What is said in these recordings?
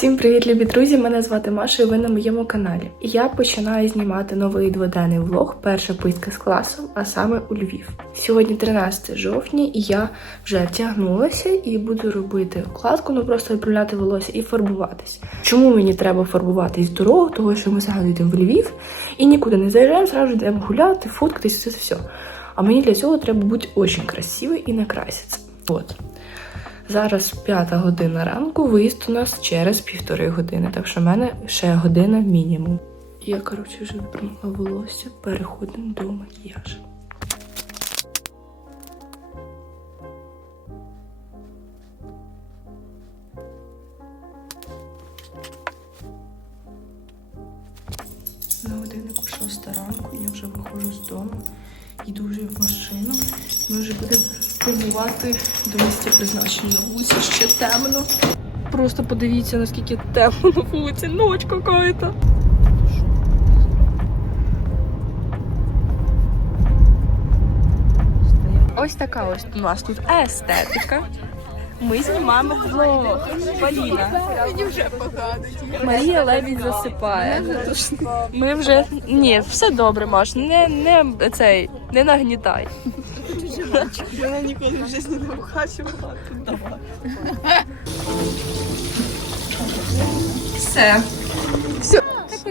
Всім привіт, любі друзі! Мене звати Маша і ви на моєму каналі. Я починаю знімати новий дводенний влог, перша поїздка з класом, а саме у Львів. Сьогодні 13 жовтня, і я вже втягнулася і буду робити укладку, ну просто виправляти волосся і фарбуватись. Чому мені треба фарбуватись дорогу? Того, що ми згадуємо йдемо в Львів і нікуди не заїжджаємо, зразу йдемо гуляти, фоткатись, все все. А мені для цього треба бути дуже красивою і накраситися. От. Зараз п'ята година ранку, виїзд у нас через півтори години, так що в мене ще година мінімум. Я, коротше, вже випрямила волосся, переходимо до макіяжу. На годиннику шоста ранку, я вже виходжу з дому, йду вже в машину. Ми вже будемо прямувати до місця призначення на вулиці. Ще темно. Просто подивіться, наскільки темно на вулиці. Ночь какая-то. Ось така ось у нас тут естетика. Ми знімаємо влог. Поліна. Мені вже погано. Марія лебідь засипає. Ми вже ні, все добре, Маш. Не, не цей, не нагнітай. Вона ніколи в житті не вхачувала тут давай. Все. Все.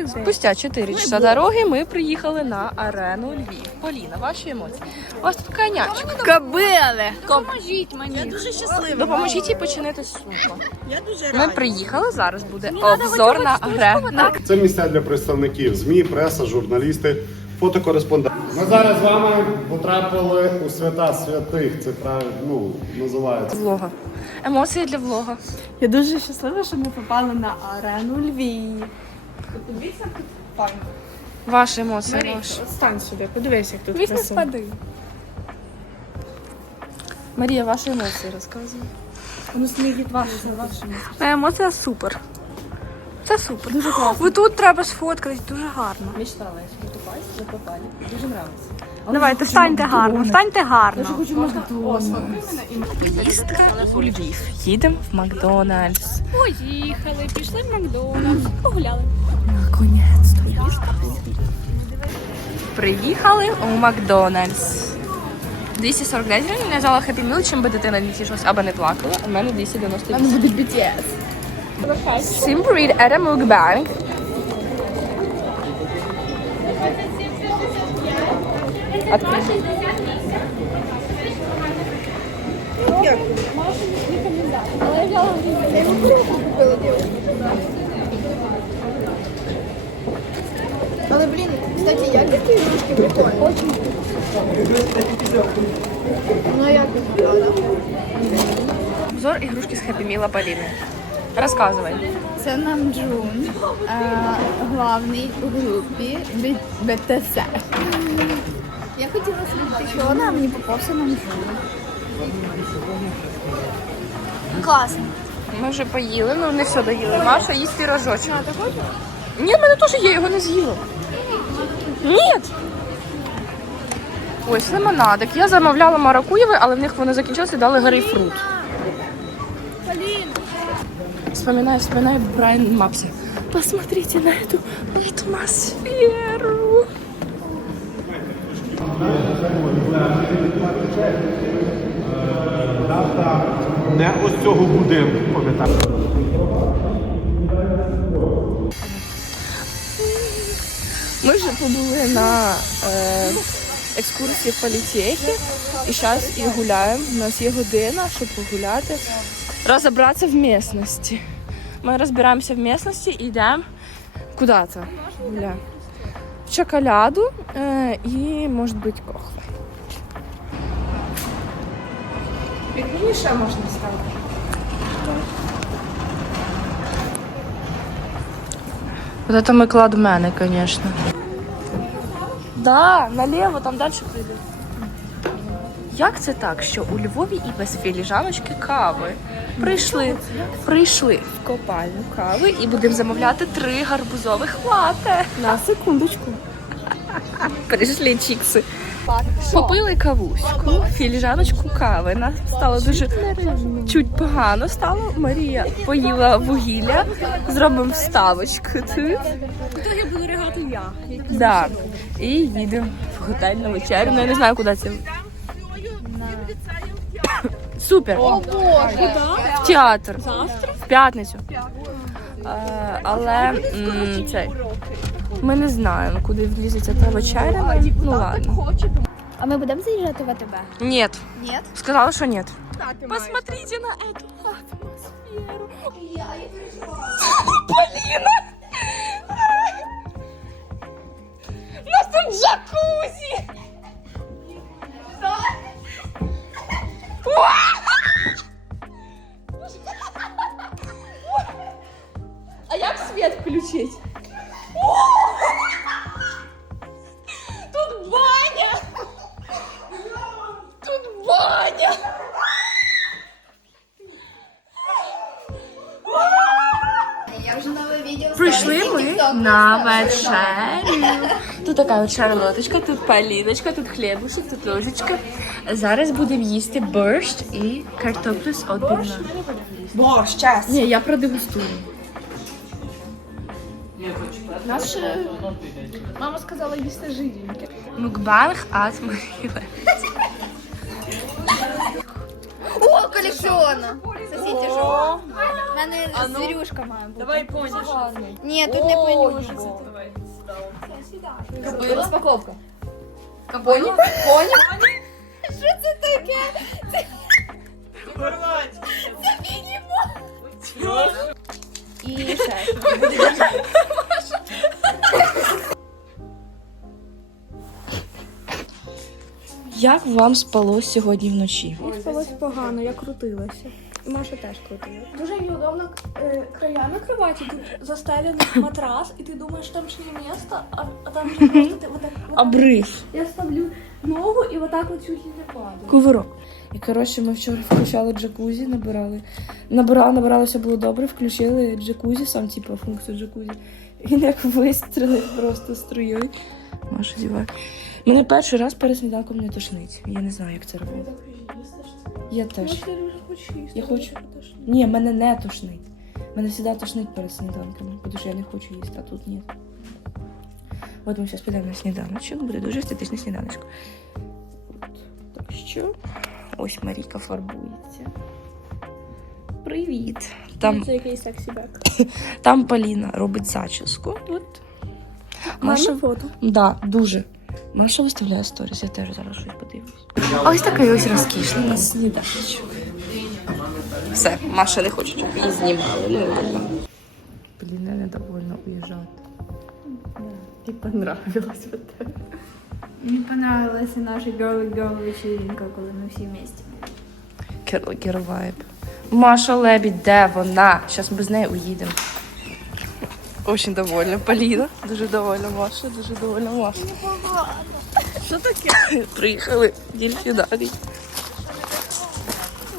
Спустя 4 часа дороги ми приїхали на арену Львів. Поліна, ваші емоції. У вас тут конячок. Кобили! Допоможіть мені. Я дуже щаслива. Допоможіть їй починити сумку. Я дуже Ми приїхали, зараз буде обзор на арену. Це місця для представників ЗМІ, преса, журналісти, фотокореспонденти. Ми зараз з вами потрапили у свята святих. Це правильно ну, називається. Влога. Емоції для влога. Я дуже щаслива, що ми попали на арену Львів. Подивіться, як тут файно. Ваші емоції. Маш. стань сюди, подивись, як тут Візьми красиво. спади. Марія, ваші емоції розказуй. Ну, ваші, це ваші. Моя емоція супер. Це супер. Дуже класно. Ви тут треба сфоткатись, дуже гарно. Мечтала, попасть, попали. Дуже нравится. Давайте, встаньте гарно, встаньте гарно. Поїздка у Львів. Їдемо в Макдональдс. Поїхали, пішли в Макдональдс, погуляли. Наконець-то. Приїхали у Макдональдс. 249 гривень, я взяла Happy Meal, чим би дитина не тішилась або не плакала. У мене 298. будуть BTS. Всім привіт, це Mukbang. Открой. Але, блін, кстати, як такі ігрушки прикольні? Очень. Ну, як виглядає? Обзор ігрушки з Happy Meal Поліни. Розказувай. Це Намджун, главний у групі БТС. Я хотіла собі піхона, а мені попався Намджун. Класно. Ми вже поїли, ну не все доїли. Маша їсть пірожочок. Ні, в мене теж є, його не з'їла. Ні. Ось лимонадик. Я замовляла маракуєвий, але в них вони закінчилися і дали грейпфрут. Вспоминаю, вспоминаю Брайан Мапси. Посмотрите на эту атмосферу. Не ось цього будинку, пам'ятаєте. Ми вже побули на е, екскурсії в політехі і зараз і гуляємо. У нас є година, щоб погуляти, розібратися в місності. Ми розбираємося в місності і йдемо куди-то. В чоколяду е, і, може бути, кохве. Мені можна ставити. Вот это ми клад в мене, звісно. Да, наліво, там далі прийде. Як це так, що у Львові і без філіжаночки кави прийшли, прийшли в копальню кави і будемо замовляти три гарбузових лате. На секундочку. Прийшли чікси. Попили кавуську, філіжаночку кави. Нас стало дуже чуть погано стало. Марія поїла вугілля. Зробимо вставочку тут. Я буду ригати я. Да. І їдемо в готель на вечерю. Ну я не знаю, куди це. Супер! О боже! В театр. Завтра? В п'ятницю. Е, але м, цей. Ми не знаємо, куди влізеться та вечеря. Ну ладно. А ми будемо заїжджати в АТБ? Нет. Ні. Сказала, что нет. Посмотрите на эту атмосферу. Полина! У нас тут джакузи! А як свет включить? На вечерю. Тут така от шарлоточка, тут паліночка, тут хлібушек, тут ложечка. Зараз будемо їсти борщ і картоплю з отбивною. Борщ, час. Ні, я продегустую. Наша мама сказала їсти жиденьке. Мукбанг от Маріли. О, колекціонна! Сосіть жовт. У мене звірюшка має бути. Давай поняш. Ні, тут не понюшиться. Розпаковка. Поні? Поні? Що це таке? Це мінімум. І ще. Як вам спалось сьогодні вночі? Спалось погано, я крутилася. Маша теж крутилася. Дуже неудобно е, края на кроваті, тут застелений матрас, і ти думаєш, там ще є місто, а, а там же просто ти отак, отак. Обрив. Я ставлю ногу і отак от чуть не падаю. Кувирок. І коротше, ми вчора включали джакузі, набирали. Набирали, набиралося було добре, включили джакузі, сам типу функцію джакузі. Він як вистрілив просто струєю. Маша зіває. Мене перший раз перед сніданком не тошнить. Я не знаю, як це робити. Я теж. Я хочу. Я хочу. Ні, мене не тошнить. Мене завжди тошнить перед сніданками, тому що я не хочу їсти, а тут ні. От ми зараз підемо на сніданочок, буде дуже естетичний сніданочок. Так що, ось Марійка фарбується. Привіт! Там, Це якийсь сексі-бек. там Поліна робить зачіску. От. Маша, фото. да, дуже. Маша виставляє сторіс, я теж зараз щось подивлюсь. Ось такий ось розкішний у нас сніданочок. Все, Маша не хоче, щоб її знімали. Ну. Блін, я недовольна уїжджати. І понравилось вот так. Мені понравилася наша girly-girl вечеринка, коли ми всі вместе. Кер вайб. Маша Лебідь, де вона? Зараз ми з нею уїдемо. Очень довольна Поліна. Дуже довольна Маша, дуже довольна Маша. Що таке? Приїхали в дельфінарій.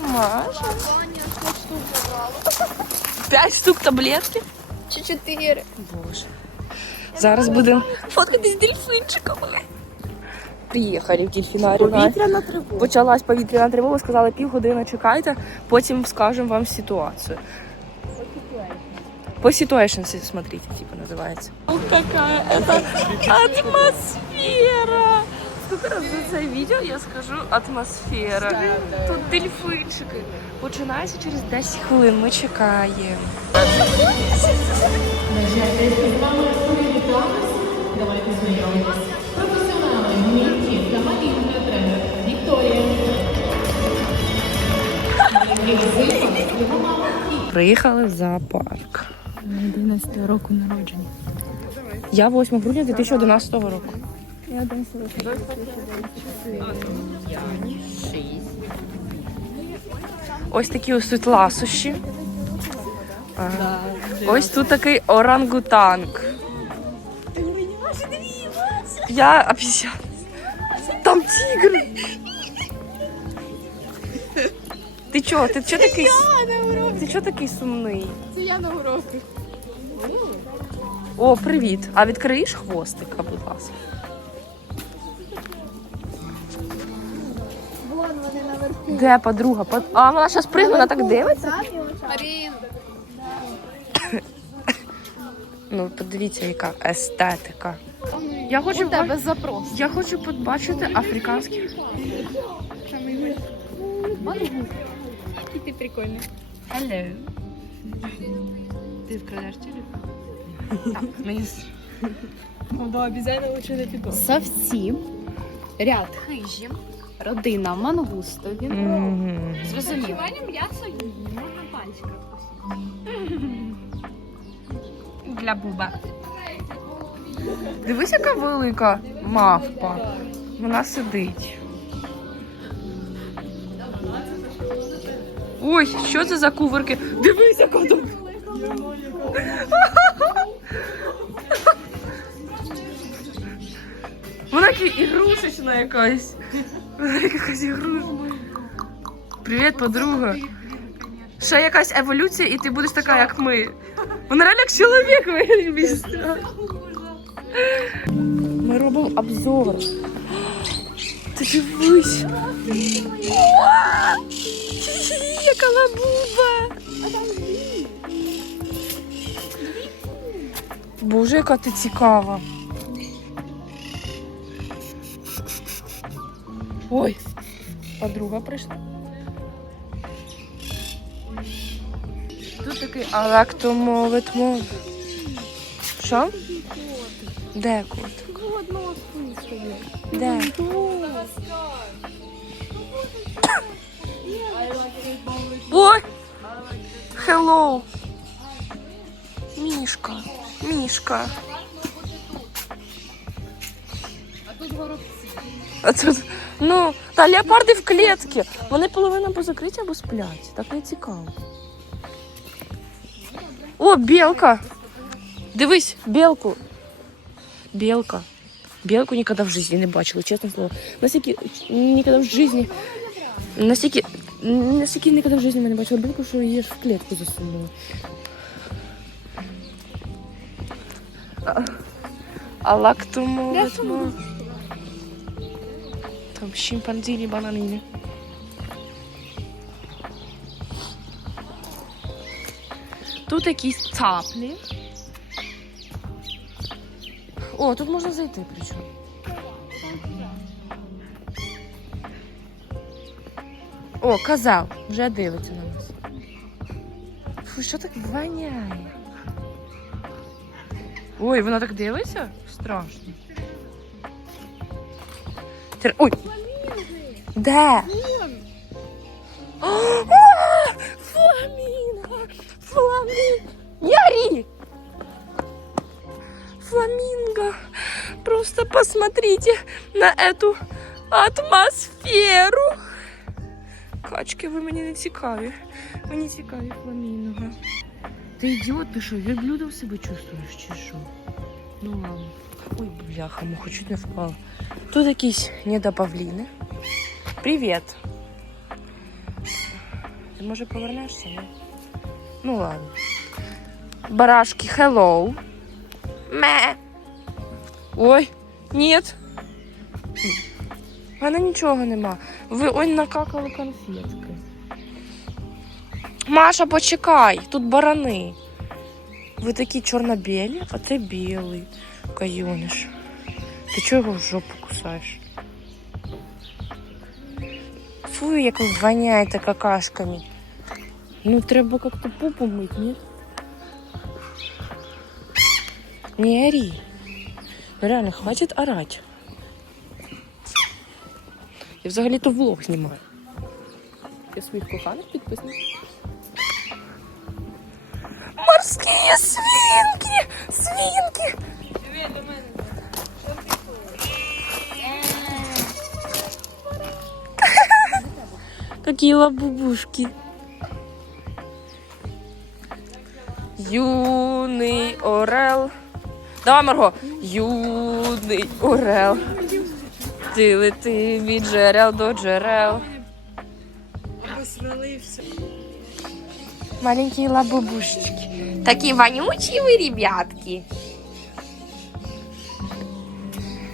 Маша. П'ять штук таблетки. Чи чотири? Боже. Зараз будемо фоткатись з дельфинчиками. Приїхали в дельфінарію. Повітряна тривога. Почалась повітряна тривога, сказали півгодини чекайте, потім скажемо вам ситуацію. По ситуation смотрите, типа называется. Какая это атмосфера! Сколько раз за це відео я скажу атмосфера. Тут дельфинчики. Починається через 10 хвилин. Ми чекаємо. Приїхали в зоопарк. 11 року народження. Я 8 грудня 2011 року. Я 11 року. Ось такі ось тут ласощі. А, Ось тут такий орангутанг. Я обіцяла. Там тигр. Ти чого? Ти чого такий? Ти чого такий сумний? Це я на уроки. О, привіт. А відкриєш хвостика, будь ласка. вони наверху. Де подруга? Под- А вона зараз пригне, вона так дивиться? Марін, Ну, подивіться, яка естетика. Я хочу, у тебе запрос. я хочу побачити африканських. Ти прикольний. Hello. Ти вкрадеш телефон? Мені с- Совці, ряд хижі, родина мангустові. Мгм. Зрозумів. Для буба. Дивись, яка велика мавпа. Вона сидить. Ой, що це за кувирки? Дивись, яка там. Вона ігрушечна якась. Вона якась ігрушечна. Привіт, подруга. Ще якась еволюція, і ти будеш така, як ми. Вона реально як чоловік виглядає. Ми робимо обзор. Ти дивись. Яка лабуба. Боже, яка ти цікава. Ой, подруга прийшла. Тут такий алактомовит мов. Що? Де кот? Де? Ой! Hello! Мішка, мішка. А тут, ну, та леопарди в клітці. Вони половина або закриті, або сплять. Так не цікаво. О, белка. Дивись, белку. Белка. Белку ніколи в житті не бачила, чесне слово. Настільки ніколи в житті. Настільки, настільки ніколи в житті не бачила білку, що її ж в клітку засунули. А лактому витмо. Там шимпанзіні бананіни. Тут якісь цаплі. О, тут можна зайти причому. О, казав, вже дивиться на нас. Фу, що так воняє? Ой, вона так дивиться? Страшно. Тер- Ой! Де? О, Фламінго! Фламінго! Яри! Фламинго! Просто посмотрите на эту атмосферу. Качки, ви мені не цікаві. Мені цікаві фламінго. Ти ідіот, ти що, верблюда в себе чувствуєш чи що? Ну ладно. Ой, бляха, муха, чуть не впала. Тут якісь недопавліни. Привіт. Ти може повернешся, не? Ну ладно. Барашки, hello. Ме. Ой, нет. У мене нічого нема. Ви ой накакали конфетки. Маша, почекай, тут барани. Ви такі чорно-білі, а ти білий. Кайониш. Ти чого його в жопу кусаєш? Фу, як ви воняєте какашками. Ну, треба как-то попу мыть, нет? Не ори. Ну реально, хватит орать. Я взагалі-то влог знімаю. Я своїх коханих підписників. Морські свинки! Свинки! Какие лабубушки. Юний орел. Давай, Марго. Юний орел. Ти лети від джерел до джерел. Маленькие лабубушечки. Такие вонючие вы, ребятки.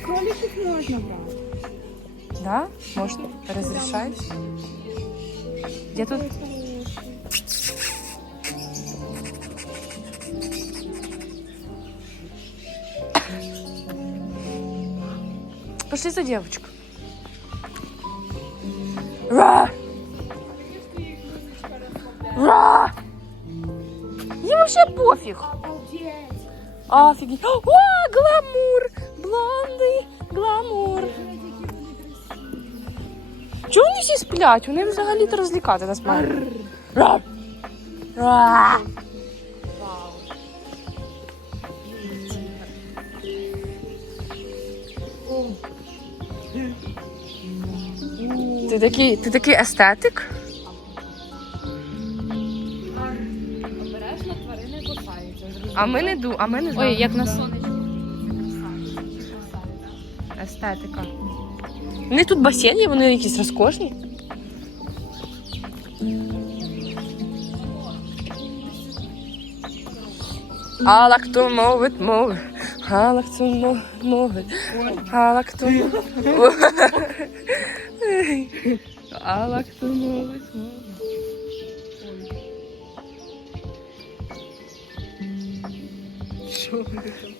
Кроликів можна брати. Да? Можно? Разрешать? Где тут? Пошли за девочку. Ра! Вообще пофиг. Офигеть. О, гламур! Блонди, гламур. Чого вони всі сплять? Вони взагалі-то розлікати нас мають. Ти такий, ти такий естетик? А ми не ду, а ми не Ой, як на сонечку. Естетика. Вони тут басейн є, вони якісь розкошні. А хто мовить, мовить. А хто мовить. А хто мовить. А хто мовить, мовить.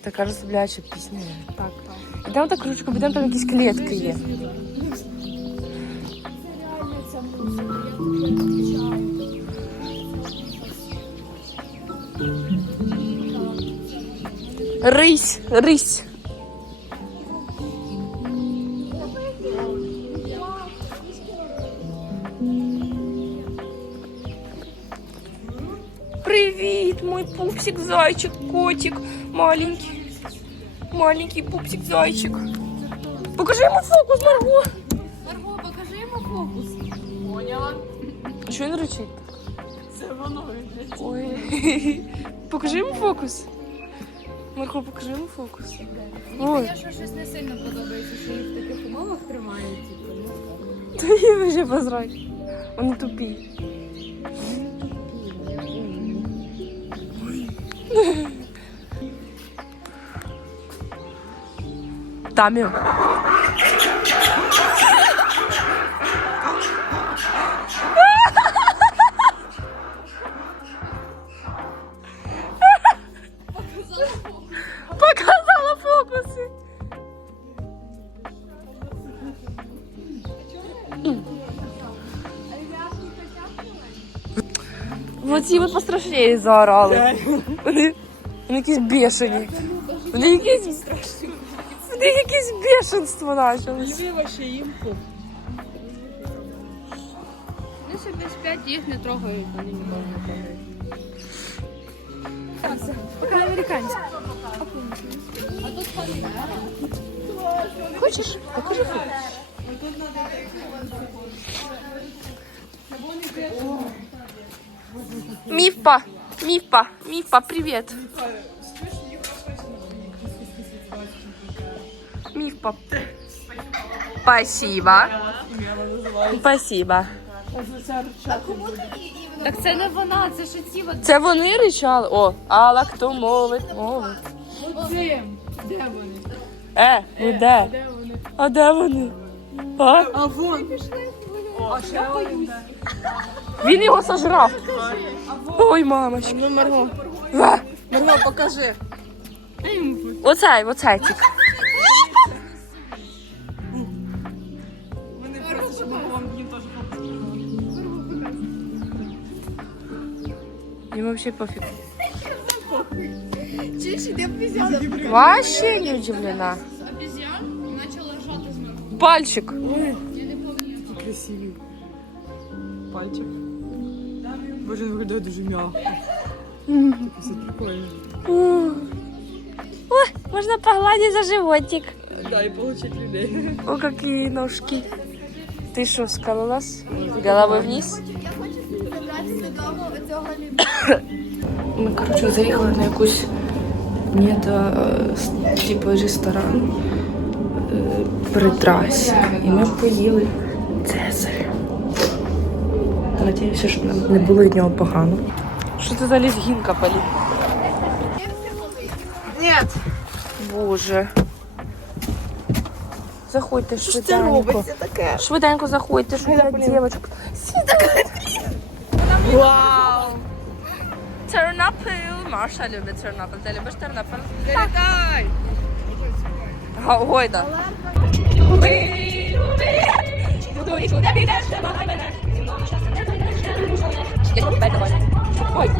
Така розслабляюча пісня. Так, так. Ідемо так ручку, підемо там якісь клітки є. Це реально ця музика, я включаю. Рись, рись. Привіт, мой пупсик, зайчик, котик, Маленький. Маленький пупсик, зайчик. Покажи ему фокус, Марго. Марго, покажи йому фокус. А що він речить? Це воно Ой. Покажи йому фокус. Марго, покажи йому фокус. Ой. Мені що щось не сильно подобається, що їх в таких умовах тримають. типу, ну. Та їм вже позрать. Вони тупі. Тамі. Показала фокуси. Вот ці от пострашніше заорали. Вони, вони якісь бешені. Вони якісь... Вони якесь бешенство почалось. Вони собі спять, їх не трогають, вони ніколи не трогають. Пока американці. Хочеш? Покажи фото. Мифпа, Мифпа, Мифпа, привет. Мифпа. Спасибо. Спасибо. Так це не вона, це ж ці от. Це вони ричали? О, Алла, хто мовить, мовить. Де вони? Е, ну де? А де вони? А? Він його сожрав. Ой, мамочка. Ну, Марго. Марго, покажи. Оцей, оцей тільки. Їм взагалі пофіг. Чи ж іде взяла? Вообще не удивлена. Обезьян почала ржати з Марго. Пальчик. красивий. Пальчик. Боже, він виглядає дуже м'яко. Так, Все прикольно. Ой, можно погладить за животик. Да, і получить людей. О, какие ножки. Ты что, скалолаз? Головой вниз? Ми, коротше, заїхали на якусь е, типу ресторан е, при трасі. І ми поїли цезарь. Надіюся, що нам не було від нього погано. Що це за лізгінка палі? Ні. Боже. Заходьте швиденько. таке? Швиденько заходьте, шукайте дівчинку. Вау! Маша любить Тернопіль. Ти любиш Тернопіль? Залітай! Гойда. Ой.